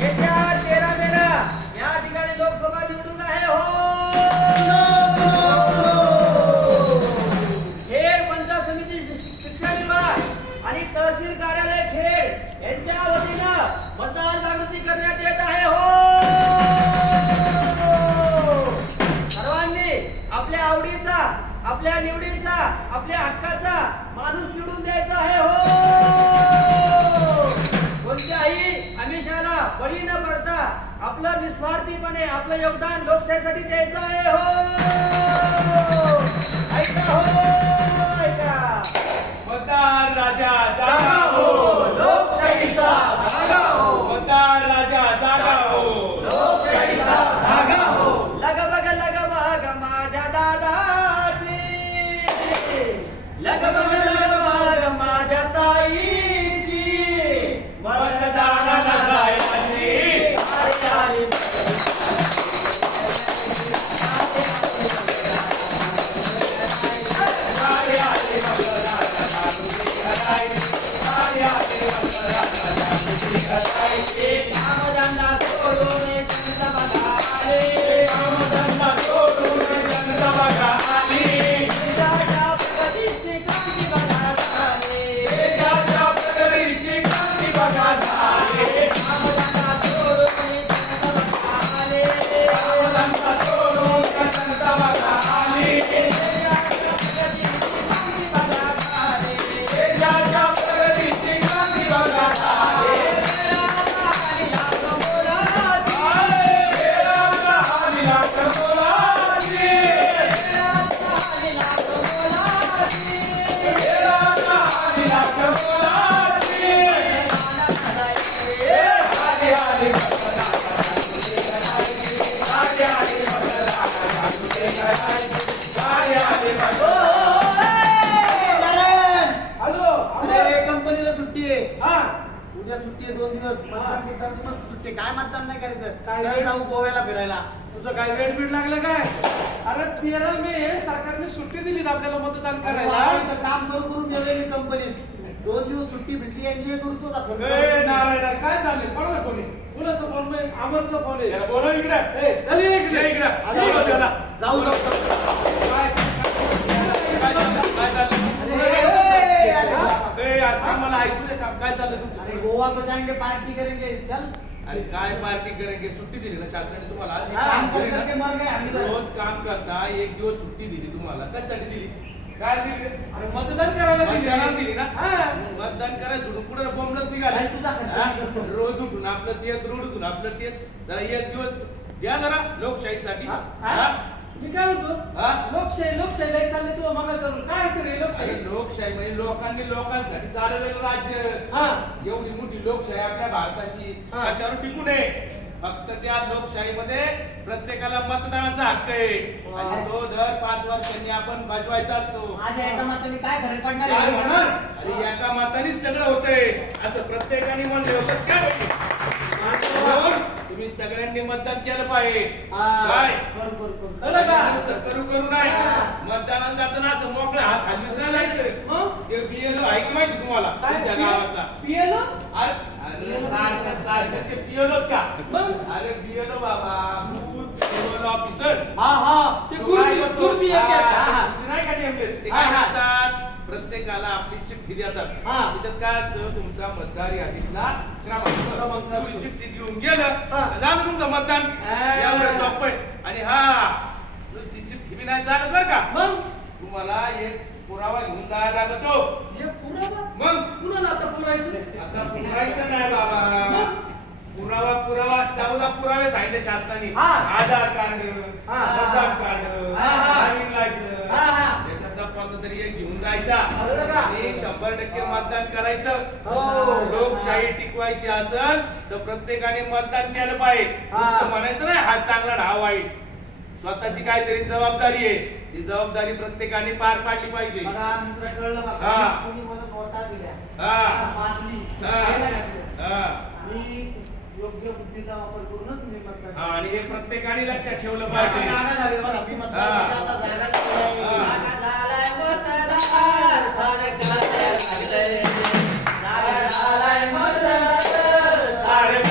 येत्या 13 मेला या ठिकाणी लोकसभा निवडणूक आहे हो. खेड पंचायत समिती शिक्षण विभाग आणि तहसील कार्यालय खेड यांच्या वतीनं मतदार जागृती करण्यात येत आहे हो. सर्वांनी आपल्या आवडीचा, आपल्या निवडीचा, आपल्या हक्काचा माणूस निवडून द्यायचा आहे हो. कोणत्याही आमिषाला बळी न पडता आपलं निस्वार्थीपणे आपलं योगदान लोकशाहीसाठी द्यायचं आहे हो. ऐका हो, ऐका. मतदार राजा जागा हो, लोकशाहीचा धागा हो. मतदार राजा जागा हो, लोकशाहीचा धागा हो. लग बग माझ्या दादाची, लग बग माझ्या ताईची, मतदानाला जायचे. आरे आरे कामधंदा सोडून जनता बघा आले, कामधंदा सोडून जनता बघा आली. देशाच्या प्रगतीची क्रांती बघा झाली. देशाच्या प्रगतीची क्रांती बघा झाली. कामधंदा सोडून जनता बघा आले, कामधंदा सोडून जनता बघा आली. देशाच्या प्रगतीची क्रांती बघा झाली. देशाच्या प्रगतीची क्रांती बघा झाली. अरे कंपनीला सुट्टी आहे. हा उद्या सुट्टी आहे 2 दिवस. मतदान बिदानची मस्त सुट्टी आहे. काय मतदान नाही करायचं. काय सरळ जाऊ गोव्याला फिरायला. तुझं काय वेळ बीड लागलं काय? अरे 13 मे सरकारने सुट्टी दिली आपल्याला मतदान करायला. इथं काम करून गेलोय मी कंपनीत. 2 दिवस सुट्टी भेटली, एन्जॉय करून तुझा फोन. ए नारायण काय चालेल पडवा कोणी कुणाचा फोन नाही अमरचा फोन आहे बोला इकडे ए चल ये इकडे इकडे बोलव त्याला. जाऊ जाऊ. काय ए आता मला ऐकू दे काम काय चाललं तुमचं. अरे गोवा को जाएंगे, पार्टी करेंगे. चल. अरे काय पार्टी करेंगे सुट्टी दिली ना शासनाने तुम्हाला आज काम करके मर गए हम इधर. रोज काम करता एक दिवस सुट्टी दिली तुम्हाला कशासाठी दिली काय दिली अरे मतदान करायला मतदानाला दिली ना हा. मतदान करायला सोडून पुढे बोंबलत निघाले नाही, तुझा खर्च हा? मी करतो. रोज उठून आपलं तेच रोड उठून आपलं तेच जरा एक दिवस द्या जरा लोकशाहीसाठी हा? हा? मी काय म्हणतो हा? लोकशाही लोकशाही लय चालले तू मग करून काय असते रे लोकशाही अरे लोकशाही म्हणजे लोकांनी लोकांसाठी चाललेलं राज्य हा. एवढी मोठी लोकशाही आपल्या भारताची हा. कशावर टिकून आहे फक्त त्या लोकशाहीमध्ये प्रत्येकाला मतदानाचा हक्क आहे आणि तो दर 5 वर्षांनी आपण बजवायचा असतो माझ्या एका मताने काय फरक पडणार काय आहे? होणार अरे एका मतानेच सगळं होतंय असं प्रत्येकाने म्हणलं होतं काय बरोबर? तुम्ही सगळ्यांनी मतदान केलं पाहिजे काय करू करू करू. कळलं का? नुसतं करू करू नाही हा. मतदानाला जाताना असं मोकळं हात हलवीत नाही जायचं मग? ते बीएलओ आहे का माहिती तुम्हाला काय तुमच्या गावातला पियलो अरे सारखं सारखं ते बीएलओच का मग? अरे बीएलओ बाबा बूथ लेवल ऑफिसर हा हा ते गुरुजी गुरुजी येते हा नाही का नेमले ते हा, काय हा. करतात प्रत्येकाला आपली चिठ्ठी देतात हा. त्याच्यात काय असतं तुमचा मतदार यादीतला क्रमांक तुम्ही चिठ्ठी घेऊन गेलं हा. झालं तुमचं मतदान हा. एवढं सोपं आहे. आणि हा नुसती चिठ्ठी बी नाही चालत बरं का मग तुम्हाला एक पुरावा घेऊन जायला लागतो हे पुरावा मग कुणाला आता पुरायचं आता पुरायचं नाही बाबा पुरावा पुरावा 14 पुरावे सांगितले शासनाने हा. आधार कार्ड हा. मतदान कार्ड हा, हा. ड्रायव्हिंग लायसन्स हा, हा. याच्यातला कोणता तरी एक घेऊन जायचा बरोबर का? आणि 100% मतदान करायचं हो. लोकशाही टिकवायची असेल तर प्रत्येकाने मतदान केलं पाहिजे हा. नुसतं म्हणायचं नाही हा चांगला हा वाईट स्वतःची काहीतरी जबाबदारी आहे ती जबाबदारी प्रत्येकाने पार पाडली पाहिजे बघा मित्र कळलं हा. बघा. कोणी मला नोटा दिल्या. हा. पाजली. हा. खायला घातलं. हा. मी योग्य बुद्धीचा वापर करूनच मी मतदान हा, आणि हे प्रत्येकाने लक्षात ठेवलं आता पाहिजे जागा झाली बघा. मी मतदान हा. केलं, आता जागा झाली. हा. झालाय मतदार सारं लागलंय. जागा झालाय मतदार सारं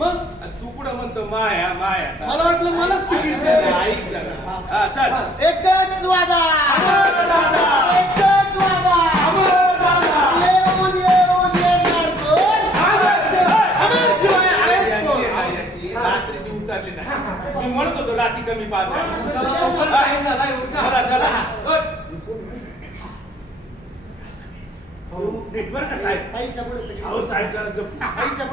मग तू कुठं म्हणतो माया माया मला वाटलं मलाच तिकीट द्यायचं. ऐक जरा हा चल एकच वादा एकच वादा येऊन येऊन येणार कोण? रात्रीची उतरली ना मी म्हणत होतो रात्री कमी पाच चला, लवकर time झालाय, उरका. चला चला नेटवर्क साहेब पैसा पुढे सगळी अहो साहेब जरा जपून पैसा